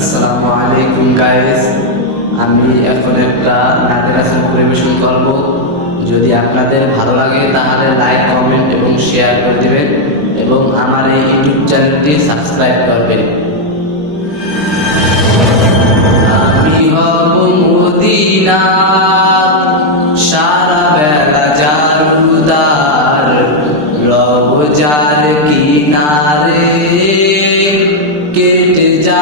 আসসালামু আলাইকুম গাইস আমি এখন একটা নাদের আসন পরিবেশন করব। যদি আপনাদের ভালো লাগে, তাহলে লাইক কমেন্ট এবং শেয়ার করে দিবেন এবং আমার এই ইউটিউব চ্যানেলটি সাবস্ক্রাইব করবেন। আমি হব মদিনা সারা বেলা জারুদার, রব যার কিনারে।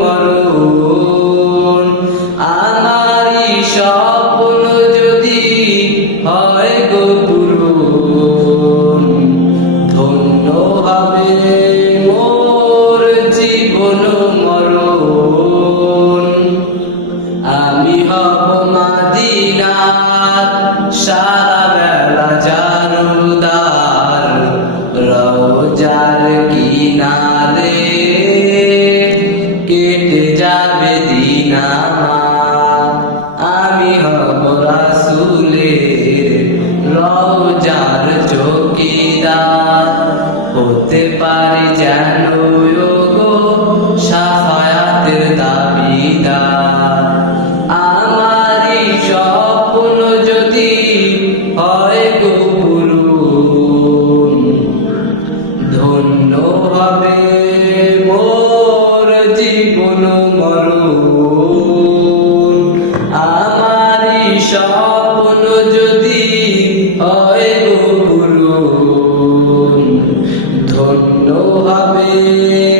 মরণ। আমারই স্বপ্ন যদি হয় গো মোর জীবন মরণ। আমি হব মাদিনার সারা রোজার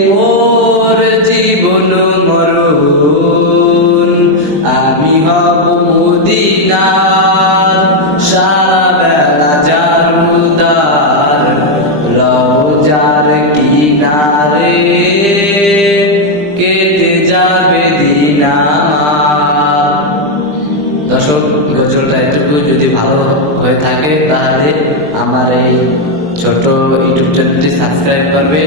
মোর জীবন মরণ। আমি হব মদিনার সারা বেলা জারুদার রোজার কিনারে কেটে যাবে দিন দর্শক গজলটা এটুকু যদি ভালো হয়ে থাকে তাহলে আমার এই ছোট ইউটিউব চ্যানেলটি সাবস্ক্রাইব করবে।